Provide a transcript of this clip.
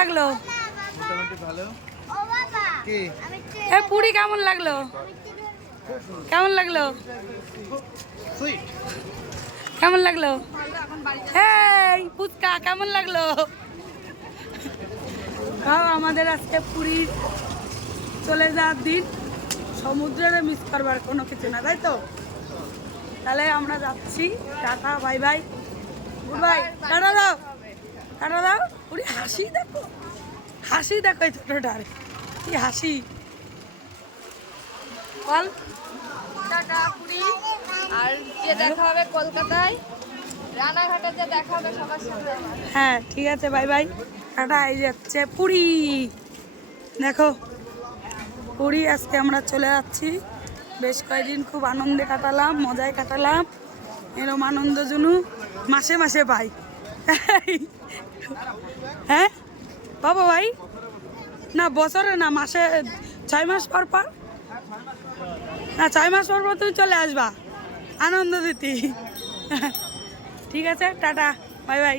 লাগলো মোটামুটি ভালো। কি এ পুরি কেমন লাগলো? কেমন লাগলো? সুইট কেমন লাগলো? এই ফুচকা কেমন লাগলো? আমাদের আজকে পুরী চলে যাওয়ার দিন, সমুদ্রে মিস করবার কোনো কিছু না, তাই তো? তাহলে আমরা যাচ্ছি, tata bye bye good bye, tata দাও, টাটা দাও। পুরি হাসি দেখো, হাসি দেখো এই ছোটটার কি হাসি। বল টাটা পুরী। আর যে দেখা হবে কলকাতায় রানাঘাটে, যে দেখা হবে সবার সাথে। হ্যাঁ ঠিক আছে, বাই বাই, টাটা। এই যাচ্ছে পুরী, দেখো পুরী আজকে আমরা চলে যাচ্ছি। বেশ কয়েকদিন খুব আনন্দে কাটালাম, মজায় কাটালাম, এরম আনন্দ জুনু মাসে মাসে পাই। হ্যাঁ বাবা ভাই, না বছরে না, মাসে 6 মাস পর পর, না 6 মাস পর পর তুমি চলে আসবা আনন্দ দিতে। ঠিক আছে, টাটা বাই বাই।